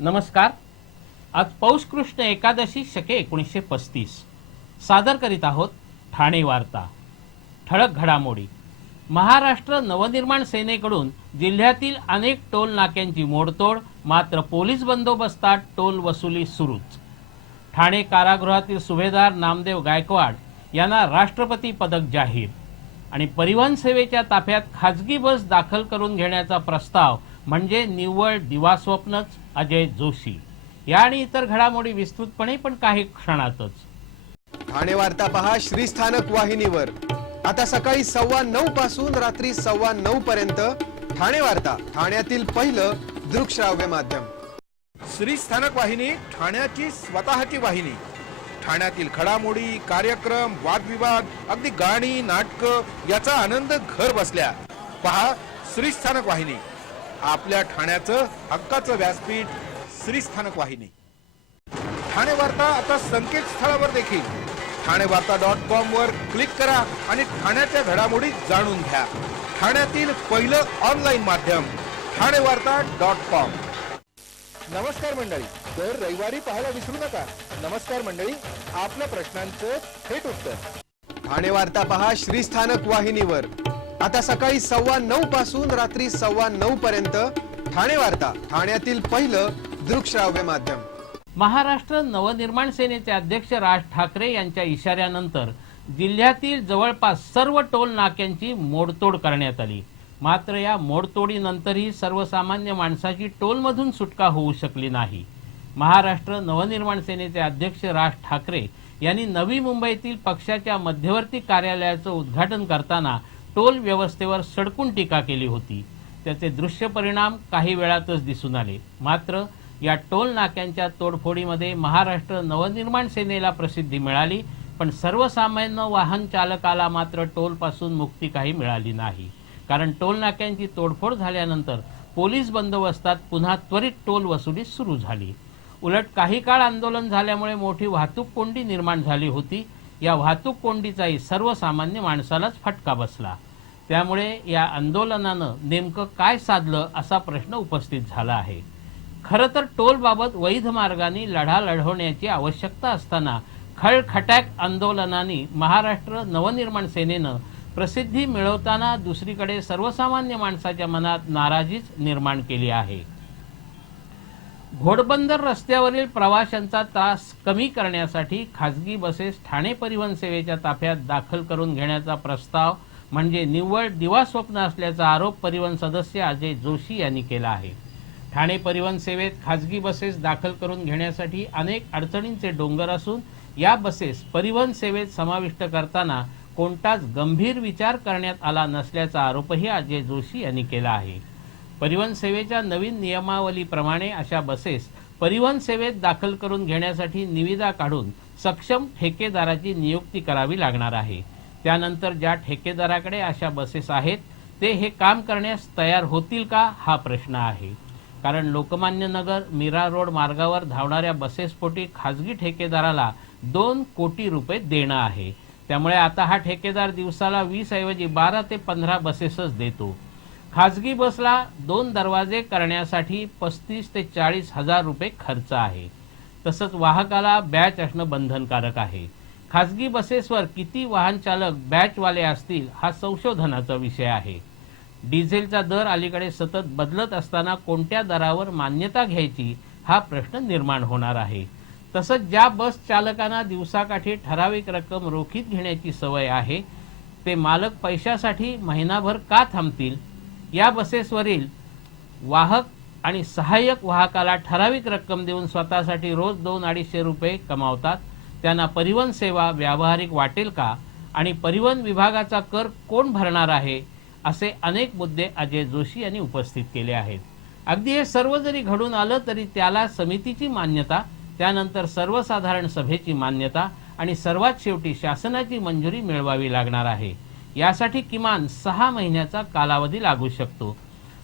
नमस्कार। आज पौष कृष्ण एकादशी शके 1935 सादर करीत आहोत ठाणे वार्ता। ठळक घडामोडी। महाराष्ट्र नवनिर्माण सेनेकडून जिल्ह्यातील अनेक टोल नाक्यांची मोडतोड, मात्र पोलीस बंदोबस्तात टोल वसुली सुरूच। ठाणे कारागृहातील सुभेदार नामदेव गायकवाड यांना राष्ट्रपती पदक जाहीर आणि परिवहन सेवेच्या ताफ्यात खाजगी बस दाखल करून घेण्याचा प्रस्ताव म्हणजे निव्वळ दिवास्वप्नच। अजय जोशी या आणि इतर घडामोडी विस्तृतपणे पण काही क्षणातच। ठाणे वार्ता पहा श्रीस्थानक वाहिनीवर। आता सकाळी 9:15 पासून रात्री 9:15 पर्यंत ठाणे वार्ता, ठाण्यातील पहिलं दृकश्राव्य माध्यम। श्रीस्थानक वाहिनी ठाण्याची स्वतःची वाहिनी। ठाण्यातील घडामोडी, कार्यक्रम, वादविवाद, अगदी गाणी, नाटक याचा आनंद घर बसल्या पहा श्रीस्थानक वाहिनी। आपल्या ठाण्याचं हक्काचं व्यासपीठ श्रीस्थानक वाहिनी। ठाणे वार्ता आता संकेतस्थळावर देखील ठाणेवार्ता.com वर क्लिक करा आणि ठाण्याच्या घडामोडी जाणून घ्या। ठाण्यातील पहिलं ऑनलाईन माध्यम ठाणेवार्ता.com। नमस्कार मंडळी, दर रविवारी पाहायला विसरू नका। नमस्कार मंडळी, आपल्या प्रश्नांचं थेट उत्तर। ठाणे वार्ता पहा श्रीस्थानक वाहिनीवर। आता सकाळी 9:15 पासून रात्री 9:15 पर्यंत ठाणे वार्ता, ठाण्यातील पहिलं दृकश्राव्य माध्यम। महाराष्ट्र नवनिर्माण सेनेचे अध्यक्ष राज ठाकरे यांच्या इशाऱ्यानंतर जिल्ह्यातील जवळपास सर्व टोल नाक्यांची मोडतोड करण्यात आली। मात्र या मोडतोडीनंतरही सर्वसामान्य माणसाची टोलमधून सुटका होऊ शकली नाही। महाराष्ट्र नवनिर्माण सेनेचे अध्यक्ष राज ठाकरे यांनी नवी मुंबईतील पक्षाच्या मध्यवर्ती कार्यालयाचं उद्घाटन करताना टोल व्यवस्थेवर सडकून टीका केली होती। त्याचे दृश्य परिणाम काही वेळातच दिसून आले। मात्र या टोल नाक्यांच्या तोडफोडीमध्ये महाराष्ट्र नवनिर्माण सेनेला प्रसिद्धी मिळाली, पण सर्वसामान्य वाहन चालकाला मात्र टोलपासून मुक्ती काही मिळाली नाही। कारण टोल नाक्यांची तोडफोड झाल्यानंतर पोलीस बंदोबस्तात पुन्हा त्वरित टोल वसुली सुरू झाली। उलट काही काळ आंदोलन झाल्यामुळे मोठी वाहतूक कोंडी निर्माण झाली होती। या वाहतूक कोंडीचाही सर्वसामान्य माणसालाच फटका बसला। त्यामुळे या आंदोलनानं नेमकं काय साधलं असा प्रश्न उपस्थित झाला आहे। खरं तर टोलबाबत वैध मार्गाने लढा लढवण्याची आवश्यकता असताना खळखटाक आंदोलनाने महाराष्ट्र नवनिर्माण सेनेनं प्रसिद्धी मिळवताना दुसरीकडे सर्वसामान्य माणसाच्या मनात नाराजीच निर्माण केली आहे। घोडबंदर रस्त्यावरील प्रवाशांचा त्रास कमी करण्यासाठी खाजगी बसेस ठाणे परिवहन सेवेच्या ताफ्यात दाखल करून घेण्याचा प्रस्ताव म्हणजे निव्वळ दिवास्वप्न असल्याचा आरोप परिवहन सदस्य अजय जोशी यांनी केला आहे। ठाणे परिवहन सेवेत खाजगी बसेस दाखल करून घेण्यासाठी अनेक अडचणींचे डोंगर असून या बसेस परिवहन सेवेत समाविष्ट करताना कोणताच गंभीर विचार करण्यात आला नसल्याचा आरोपही अजय जोशी यांनी केला आहे। परिवहन सेवेच्या नवीन नियमावलीप्रमाणे अशा बसेस परिवहन सेवेत दाखल करून घेण्यासाठी निविदा काढून सक्षम ठेकेदाराची नियुक्ती करावी लागणार आहे। त्यानंतर ज्या ठेकेदाराकडे अशा बसेस आहेत ते हे काम करण्यास तयार होतील का हा प्रश्न आहे। कारण लोकमान्य नगर मीरा रोड मार्गावर धावणाऱ्या बसेसपोटी खाजगी ठेकेदाराला 2 कोटी रुपये देणं आहे। त्यामुळे आता हा ठेकेदार दिवसाला 20 ऐवजी 12 ते 15 बसेसच देतो। खाजगी बसला 2 दरवाजे करण्यासाठी 35 ते 40 हजार रुपये खर्च आहे। तसंच वाहकाला बॅच असणं बंधनकारक आहे। खाजगी बसेसवर किती वाहन चालक बॅचवाले असतील हा संशोधनाचा विषय आहे। डिझेलचा दर अलीकडे सतत बदलत असताना कोणत्या दरावर मान्यता घ्यायची हा प्रश्न निर्माण होणार आहे। तसंच ज्या बस चालकांना दिवसाकाठी ठराविक रक्कम रोखीत घेण्याची सवय आहे ते मालक पैशासाठी महिनाभर का थांबतील। या बसेसवरील वाहक आणि सहाय्यक वाहकाला ठराविक रक्कम देऊन स्वतःसाठी रोज 2-250 रुपये कमावतात। त्यांना परिवहन सेवा व्यावहारिक वाटेल का आणि परिवहन विभागाचा कर कोण भरणार आहे असे अनेक मुद्दे अजय जोशी यांनी उपस्थित केले आहेत। अगदी हे सर्व जरी घडून आलं तरी त्याला समितीची मान्यता, त्यानंतर सर्वसाधारण सभेची मान्यता आणि सर्वात शेवटी शासनाची मंजुरी मिळवावी लागणार आहे। यासाठी किमान 6 महिन्याचा कालावधी लागू शकतो।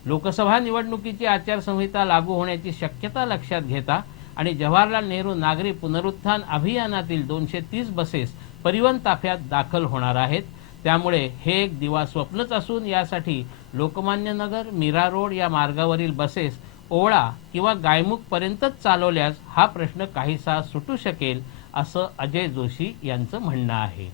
लोकसभा निवडणुकीची आचारसंहिता लागू होण्याची शक्यता लक्षात घेता आणि जवाहरलाल नेहरू नागरी पुनरुत्थान अभियानातील 230 बसेस परिवहन ताफ्यात दाखल होणार आहेत। त्यामुळे हे एक दिवास्वप्नच असून यासाठी लोकमान्य नगर मीरा रोड या मार्गावरील बसेस ओवळा किंवा गायमुख पर्यंतच चालवल्यास हा प्रश्न काहीसा सुटू शकेल, असं अजय जोशी यांचं म्हणणं आहे.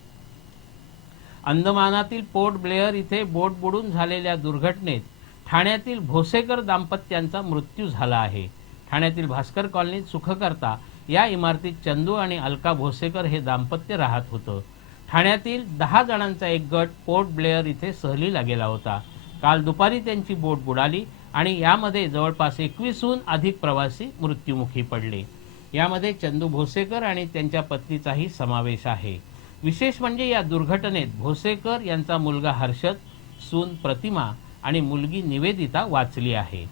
अंदमानातील पोर्ट ब्लेअर इथे बोट बुडून झालेल्या दुर्घटनेत ठाण्यातील भोसेकर दाम्पत्यांचा मृत्यू झाला आहे. ठाण्यातील भास्कर कॉलनीत सुखकर्ता या इमारतीत चंदू आणि अलका भोसेकर हे दाम्पत्य राहत होतं. ठाण्यातील 10 जणांचा एक गट पोर्ट ब्लेअर इथे सहलीला गेला होता. काल दुपारी त्यांची बोट बुडाली आणि यामध्ये जवळपास 21हून अधिक प्रवासी मृत्युमुखी पडले. यामध्ये चंदू भोसेकर आणि त्यांच्या पत्नीचाही समावेश आहे. विशेष म्हणजे या दुर्घटनेत भोसेकर यांचा मुलगा हर्षद, सून प्रतिमा आणि मुलगी निवेदिता वाचली आहे.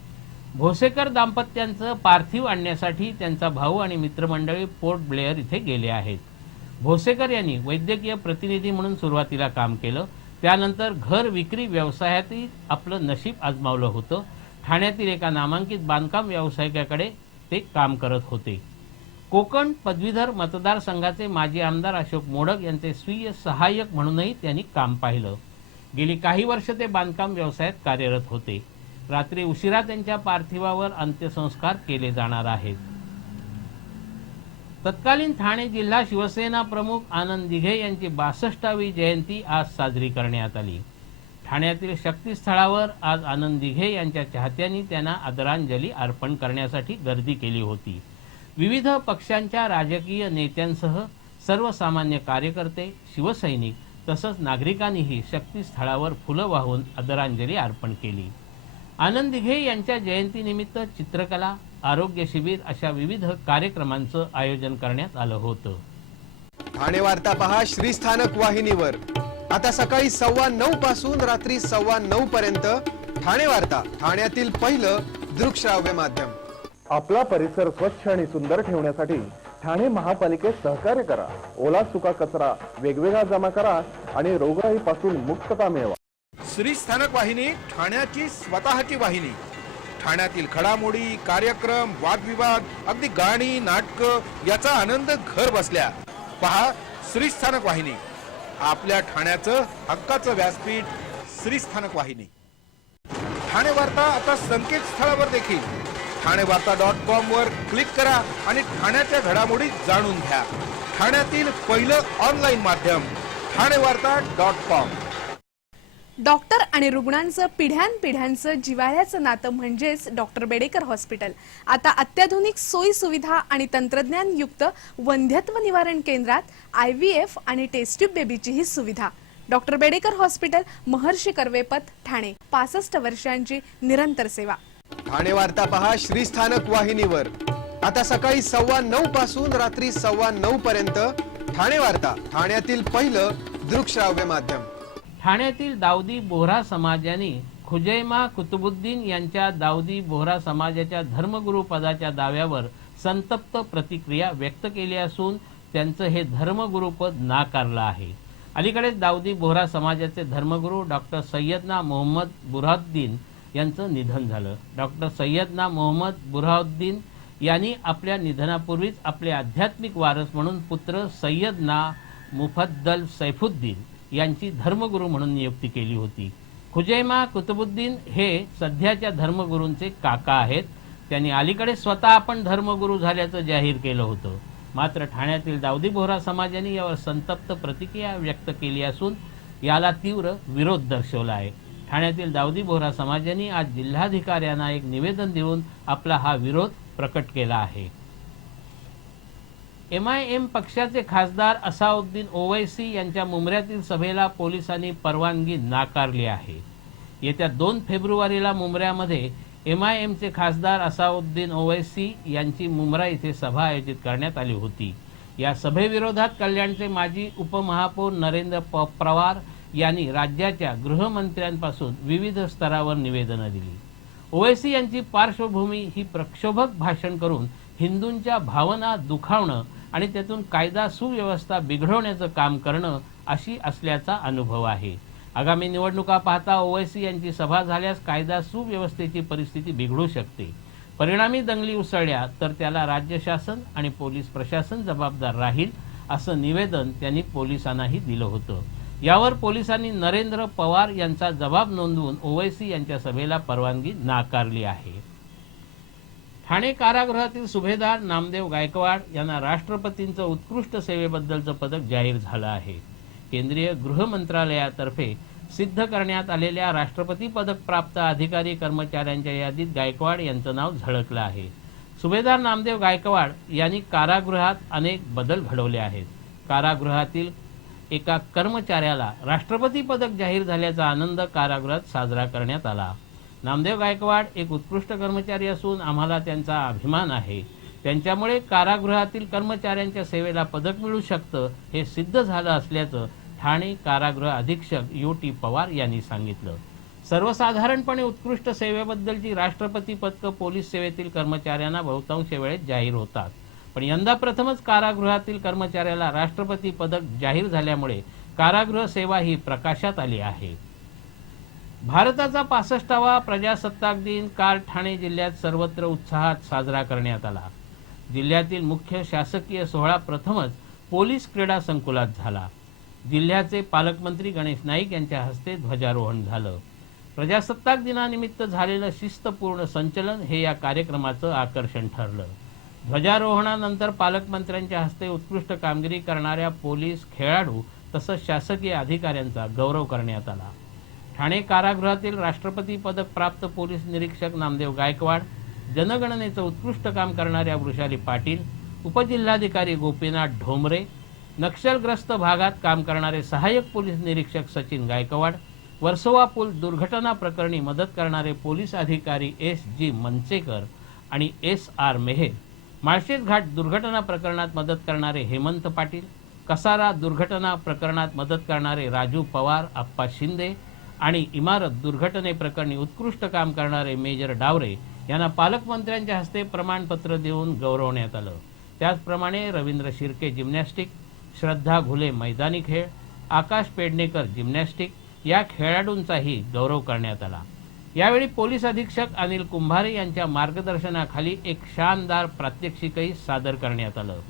भोसेकर दाम्पत्यांचं पार्थिव आणण्यासाठी त्यांचा भाऊ आणि मित्रमंडळी पोर्ट ब्लेअर इथे गेले आहेत. भोसेकर यांनी वैद्यकीय प्रतिनिधी म्हणून सुरुवातीला काम केलं. त्यानंतर घर विक्री व्यवसायातही आपलं नशीब आजमावलं होतं. ठाण्यातील एका नामांकित बांधकाम व्यावसायिकाकडे ते काम करत होते. कोकण पदवीधर मतदारसंघाचे माजी आमदार अशोक मोडक यांचे स्वीय सहाय्यक म्हणूनही त्यांनी काम पाहिलं. गेली काही वर्ष ते बांधकाम व्यवसायात कार्यरत होते. रात्री उशिरा त्यांच्या पार्थिवावर अंत्यसंस्कार केले जाणार आहेत. तत्कालीन ठाणे जिल्हा शिवसेना प्रमुख आनंद दिघे यांची 62वी जयंती आज साजरी करण्यात आली. ठाण्यातील शक्तीस्थळावर आज आनंद दिघे यांच्या चाहत्यांनी त्यांना आदरांजली अर्पण करण्यासाठी गर्दी केली होती. विविध पक्षांच्या राजकीय नेत्यांसह सर्वसामान्य कार्यकर्ते, शिवसैनिक तसंच नागरिकांनीही शक्तीस्थळावर फुलं वाहून आदरांजली अर्पण केली. आनंद दिघे यांच्या जयंतीनिमित्त चित्रकला, आरोग्य शिबिर अशा विविध कार्यक्रमांचं आयोजन करण्यात आलं होतं. ठाणे वार्ता पहा श्रीस्थानक वाहिनीवर. आता सकाळी 9:15 पासून रात्री 9:15 पर्यंत ठाणे वार्ता, ठाण्यातील पहिलं दृकश्राव्य माध्यम. आपला परिसर स्वच्छ आणि सुंदर ठेवण्यासाठी ठाणे महापालिकेत सहकार्य करा. ओला सुका कचरा वेगवेगळा जमा करा आणि रोगराईपासून मुक्तता मिळवा. श्री स्थानक वाहिनी ठाण्याची स्वतःची वाहिनी. ठाण्यातील घडामोडी, कार्यक्रम, वादविवाद, अगदी गाणी, नाटकं याचा आनंद घर बसल्या. पहा श्री स्थानक वाहिनी, आपल्या ठाण्याचं हक्काचं व्यासपीठ. श्री स्थानक वाहिनी. ठाणे वार्ता आता संकेतस्थळावर देखील ठाणेवार्ता.com वर क्लिक करा आणि ठाण्याच्या घडामोडी जाणून घ्या. ठाण्यातील पहिलं ऑनलाईन माध्यम ठाणेवार्ता.com. डॉक्टर आणि रुग्णांचं पिढ्यानपिढ्यांचं जिव्हाळ्याचं नातं म्हणजेच डॉक्टर बेडेकर हॉस्पिटल. आता अत्याधुनिक सोयी सुविधा आणि तंत्रज्ञानयुक्त वंध्यत्व निवारण केंद्रात IVF आणि टेस्ट ट्यूब बेबीचीही सुविधा. डॉक्टर बेडेकर हॉस्पिटल, महर्षी कर्वेपथ, ठाणे. 65 वर्षांची निरंतर सेवा. ठाणे वार्ता पहा श्रीस्थानक वाहिनीवर. आता सकाळी 9:15 पासून रात्री 9:15 पर्यंत ठाणे वार्ता, ठाण्यातील पहिलं दृकश्राव्य माध्यम. ठाण्यातील दाऊदी बोहरा समाजाने खुजैमा कुतुबुद्दीन यांच्या दाऊदी बोहरा समाजाच्या धर्मगुरू पदाच्या दाव्यावर संतप्त प्रतिक्रिया व्यक्त केली असून त्यांचं हे धर्मगुरुपद नाकारलं आहे. अलीकडेच दाऊदी बोहरा समाजाचे धर्मगुरू डॉक्टर सय्यदना मोहम्मद बुरहाउद्दीन यांचं निधन झालं. डॉक्टर सय्यदना मोहम्मद बुरहाउद्दीन यांनी आपल्या निधनापूर्वीच आपले आध्यात्मिक वारस म्हणून पुत्र सय्यदना मुफद्दल सैफुद्दीन यांची धर्मगुरू म्हणून नियुक्ती केली होती. खुजैमा कुतुबुद्दीन हे सध्याच्या धर्मगुरूंचे काका आहेत. त्यांनी अलीकडे स्वतः आपण धर्मगुरू झाल्याचं जाहीर केलं होतं. मात्र ठाण्यातील दाऊदी बोहरा समाजाने यावर संतप्त प्रतिक्रिया व्यक्त केली असून याला तीव्र विरोध दर्शवला आहे. ठाण्यातील दाऊदी बोहरा समाजाने आज जिल्हाधिकाऱ्यांना एक निवेदन देऊन आपला हा विरोध प्रकट केला आहे. MIM पक्षाचे खासदार असाउद्दीन ओवैसी यांच्या मुंब्र्यातील सभेला पोलिसांनी परवानगी नाकारली आहे. येत्या 2 फेब्रुवारीला मुंब्र्यामध्ये MIMचे खासदार असाउद्दीन ओवैसी यांची मुंब्रा येथे सभा आयोजित करण्यात आली होती. या सभेविरोधात कल्याणचे माजी उपमहापौर नरेंद्र पवार यांनी राज्याच्या गृहमंत्र्यांपासून विविध स्तरावर निवेदनं दिली. ओवैसी यांची पार्श्वभूमी ही प्रक्षोभक भाषण करून हिंदूंच्या भावना दुखावणं आणि त्यातून कायदा सुव्यवस्था बिघडवण्याचं काम करणं अशी असल्याचा अनुभव आहे. आगामी निवडणुका पाहता ओवैसी यांची सभा झाल्यास कायदा सुव्यवस्थेची परिस्थिती बिघडू शकते. परिणामी दंगली उसळल्या तर त्याला राज्य शासन आणि पोलीस प्रशासन जबाबदार राहील असं निवेदन त्यांनी पोलिसांनाही दिलं होतं. यावर पोलिसांनी नरेंद्र पवार यांचा जबाब नोंदवून ओवैसी यांच्या सभेला परवानगी नाकारली आहे. ठाणे कारागृहातील सुभेदार नामदेव गायकवाड यांना राष्ट्रपतींचं उत्कृष्ट सेवेबद्दलचं पदक जाहीर झालं आहे. केंद्रीय गृह मंत्रालयातर्फे सिद्ध करण्यात आलेल्या राष्ट्रपती पदक प्राप्त अधिकारी कर्मचाऱ्यांच्या यादीत गायकवाड यांचं नाव झळकलं आहे. सुभेदार नामदेव गायकवाड यांनी कारागृहात अनेक बदल घडवले आहेत. कारागृहातील एका कर्मचाऱ्याला राष्ट्रपती पदक जाहीर झाल्याचा आनंद कारागृहात साजरा करण्यात आला. नामदेव गायकवाड एक उत्कृष्ट कर्मचारी असून आम्हाला त्यांचा अभिमान आहे. त्यांच्यामुळे कारागृहातील कर्मचाऱ्यांच्या सेवेला पदक मिळू शकतं हे सिद्ध झालं असल्याचं ठाणे कारागृह अधीक्षक UT पवार यांनी सांगितलं. सर्वसाधारणपणे उत्कृष्ट सेवेबद्दलची राष्ट्रपती पदकं पोलीस सेवेतील कर्मचाऱ्यांना बहुतांश वेळेत जाहीर होतात, पण यंदा प्रथमच कारागृहातील कर्मचाऱ्याला राष्ट्रपती पदक जाहीर झाल्यामुळे कारागृह सेवा ही प्रकाशात आली आहे. भारताचा 65वा प्रजासत्ताक दिन काल ठाणे जिल्ह्यात सर्वत्र उत्साहात साजरा करण्यात आला. जिल्ह्यातील मुख्य शासकीय सोहळा प्रथमच पोलीस क्रीडा संकुलात झाला. जिल्ह्याचे पालकमंत्री गणेश नाईक यांच्या हस्ते ध्वजारोहण झालं. प्रजासत्ताक दिनानिमित्त झालेलं शिस्तपूर्ण संचलन हे या कार्यक्रमाचं आकर्षण ठरलं. ध्वजारोहणानंतर पालकमंत्र्यांच्या हस्ते उत्कृष्ट कामगिरी करणाऱ्या पोलीस, खेळाडू तसंच शासकीय अधिकाऱ्यांचा गौरव करण्यात आला. ठाणे कारागृहातील राष्ट्रपती पदक प्राप्त पोलीस निरीक्षक नामदेव गायकवाड, जनगणनेचं उत्कृष्ट काम करणाऱ्या वृषाली पाटील, उपजिल्हाधिकारी गोपीनाथ ढोंबरे, नक्षलग्रस्त भागात काम करणारे सहाय्यक पोलीस निरीक्षक सचिन गायकवाड, वर्सोवा पूल दुर्घटना प्रकरणी मदत करणारे पोलीस अधिकारी SG मनसेकर आणि SR मेहेर, माळशेज घाट दुर्घटना प्रकरणात मदत करणारे हेमंत पाटील, कसारा दुर्घटना प्रकरणात मदत करणारे राजू पवार, आप्पा शिंदे आणि इमारत दुर्घटनेप्रकरणी उत्कृष्ट काम करणारे मेजर डावरे यांना पालकमंत्र्यांच्या हस्ते प्रमाणपत्र देऊन गौरवण्यात आलं. त्याचप्रमाणे रवींद्र शिर्के जिम्नॅस्टिक, श्रद्धा घुले मैदानी खेळ, आकाश पेडणेकर जिम्नॅस्टिक या खेळाडूंचाही गौरव करण्यात आला. यावेळी पोलीस अधीक्षक अनिल कुंभारे यांच्या मार्गदर्शनाखाली एक शानदार प्रात्यक्षिकही सादर करण्यात आलं.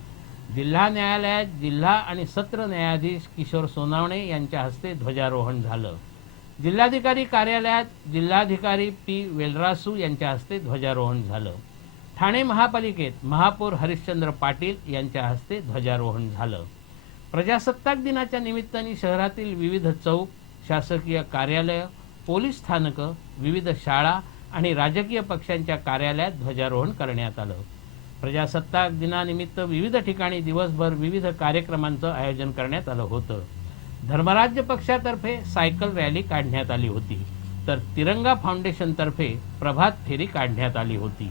जिल्हा न्यायालयात जिल्हा आणि सत्र न्यायाधीश किशोर सोनावणे यांच्या हस्ते ध्वजारोहण झालं. जिल्हाधिकारी कार्यालयात जिल्हाधिकारी P. वेलरासू यांच्या हस्ते ध्वजारोहण झालं. ठाणे महापालिकेत महापौर हरिश्चंद्र पाटील यांच्या हस्ते ध्वजारोहण झालं. प्रजासत्ताक दिनाच्या निमित्ताने शहरातील विविध चौक, शासकीय कार्यालय, पोलीस स्थानकं, विविध शाळा आणि राजकीय पक्षांच्या कार्यालयात ध्वजारोहण करण्यात आलं. प्रजासत्ताक दिनानिमित्त विविध ठिकाणी दिवसभर विविध कार्यक्रमांचं आयोजन करण्यात आलं होतं. धर्मराज्य पक्षातर्फे सायकल रॅली काढण्यात आली होती, तर तिरंगा फाउंडेशनतर्फे प्रभात फेरी काढण्यात आली होती.